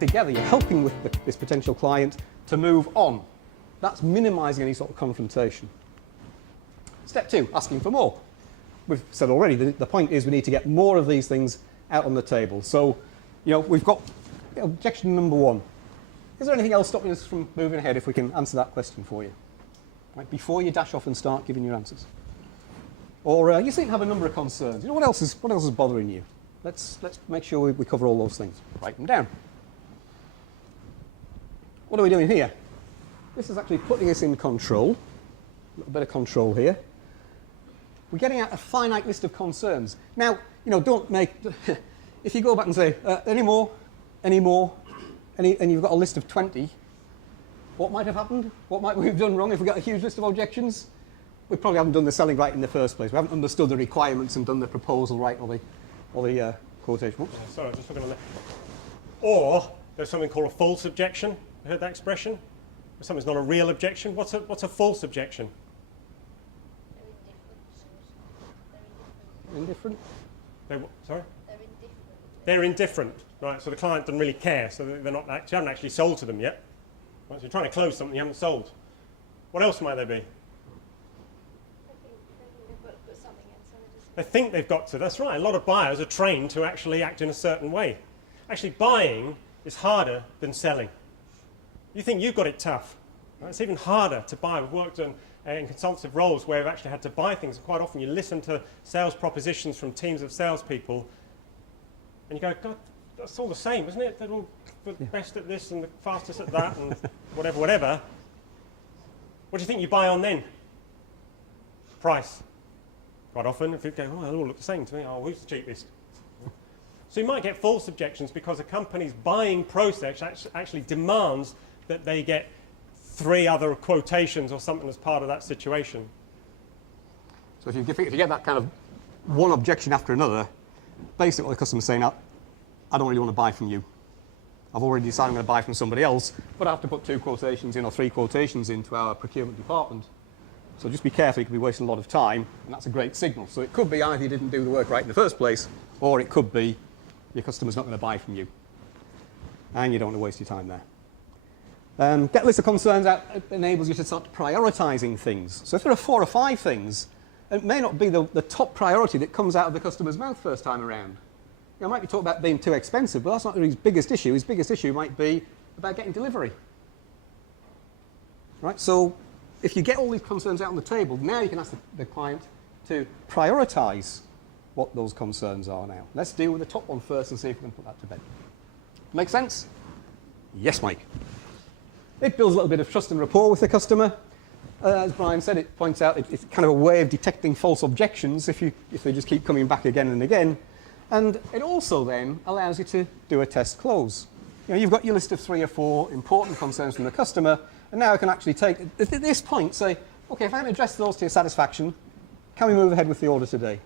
together, you're helping with this potential client to move on. That's minimizing any sort of confrontation. Step 2, asking for more. We've said already, the point is we need to get more of these things out on the table. So, we've got objection number 1. Is there anything else stopping us from moving ahead if we can answer that question for you? Right, before you dash off and start giving your answers. Or you seem to have a number of concerns. What else is bothering you? Let's make sure we cover all those things. Write them down. What are we doing here? This is actually putting us in control. A little bit of control here. We're getting out a finite list of concerns. Now, don't make... if you go back and say, any more, and you've got a list of 20, what might have happened? What might we have done wrong if we got a huge list of objections? We probably haven't done the selling right in the first place. We haven't understood the requirements and done the proposal right or the quotation. Whoops. Sorry, I'm just looking on that. Or there's something called a false objection. You heard that expression? If something's not a real objection. What's a false objection? Indifferent? Sorry? They're indifferent. They're indifferent, right? So the client doesn't really care. So you haven't actually sold to them yet. Right? So you're trying to close something you haven't sold. What else might there be? They think they've got to. That's right. A lot of buyers are trained to actually act in a certain way. Actually, buying is harder than selling. You think you've got it tough. Right? It's even harder to buy. We've worked in consultative roles where we've actually had to buy things. Quite often you listen to sales propositions from teams of salespeople and you go, God, that's all the same, isn't it? They're all the best at this and the fastest at that and whatever. What do you think you buy on then? Price. Quite often, if you go, oh, they all look the same to me, oh, who's the cheapest? So you might get false objections because a company's buying process actually demands that they get 3 other quotations or something as part of that situation. So if you get that kind of one objection after another, basically what the customer's saying, I don't really want to buy from you. I've already decided I'm going to buy from somebody else, but I have to put 2 quotations in or 3 quotations into our procurement department. So just be careful, you could be wasting a lot of time, and that's a great signal. So it could be either you didn't do the work right in the first place, or it could be your customer's not going to buy from you. And you don't want to waste your time there. Get a list of concerns out enables you to start prioritising things. So if there are 4 or 5 things, it may not be the top priority that comes out of the customer's mouth first time around. I might be talking about being too expensive, but that's not his biggest issue. His biggest issue might be about getting delivery. Right? So if you get all these concerns out on the table, now you can ask the client to prioritise what those concerns are now. Let's deal with the top one first and see if we can put that to bed. Make sense? Yes, Mike. It builds a little bit of trust and rapport with the customer. As Brian said, it points out it's kind of a way of detecting false objections if they just keep coming back again and again. And it also then allows you to do a test close. You've got your list of 3 or 4 important concerns from the customer, and now I can actually take, at this point, say, OK, if I haven't addressed those to your satisfaction, can we move ahead with the order today?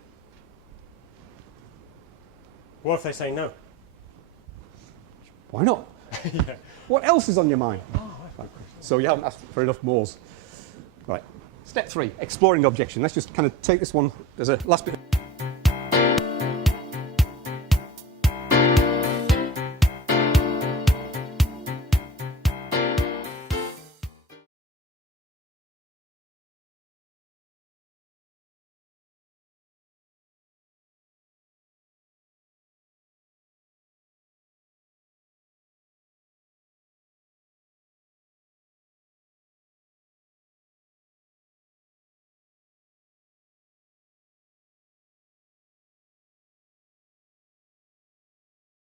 What if they say no? Why not? Yeah. What else is on your mind? Right. So you haven't asked for enough mores. Right. Step 3, exploring objection. Let's just kind of take this one as a last bit.